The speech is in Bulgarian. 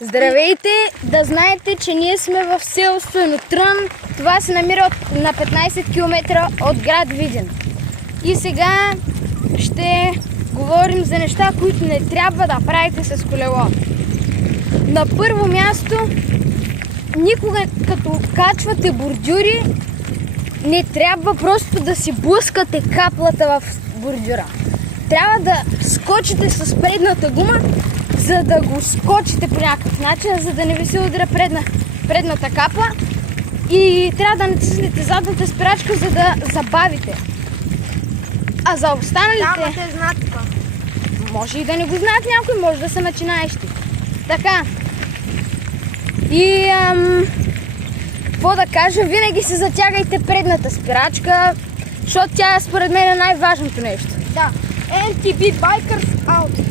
Здравейте! Да знаете, че ние сме в село Стойнотрън. Това се намира на 15 км от град Видин. И сега ще говорим за неща, които не трябва да правите с колело. На първо място, никога като качвате бордюри, не трябва просто да си блъскате каплата в бордюра. Трябва да скочите с предната гума, за да го скочите по някакъв начин, за да не ви се удря предната капла, и трябва да натиснете задната спирачка, за да забавите. А за останалите... Да, те знаят това. Може и да не го знаят някой, може да са начинаещи. Така. И какво да кажа, винаги се затягайте предната спирачка, защото тя според мен е най-важното нещо. Да. NTB Bikers Out.